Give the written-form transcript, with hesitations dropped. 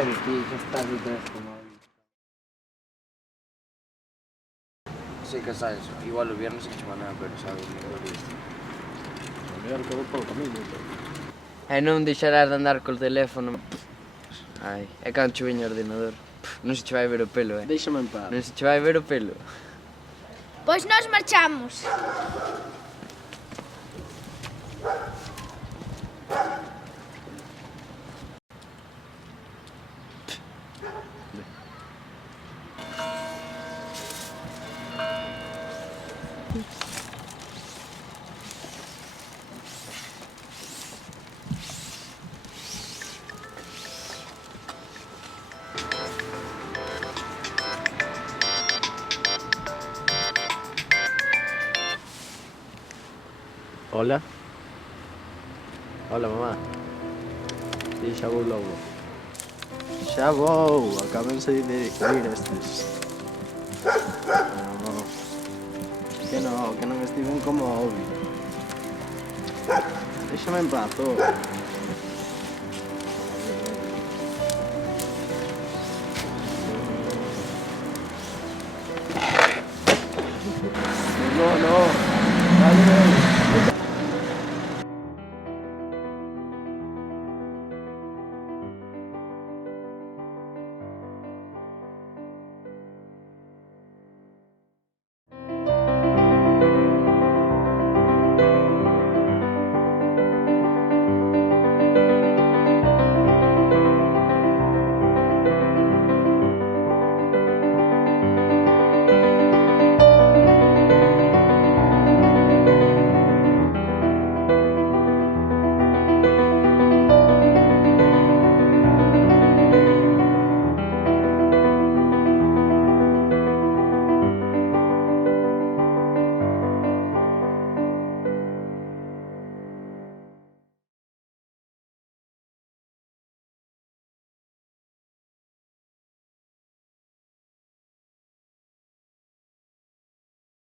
pero ti xa estás outra vez como... Sei que sabes, igual o viernes que che mandan, pero sabes, o miércoles. O mellor que vou polo camiño, pero... E non deixarás de andar col teléfono. Ai, é cando che veño o ordenador. Non se che vai ver o pelo, Déixame en paz. Non se che vai ver o pelo. Pois nós marchamos. Hola. Hola, mamá. Sí, xa vou logo. Xa vou, acábense de ir estes. No, que non estiven como obvio. Déxame en paz, oh.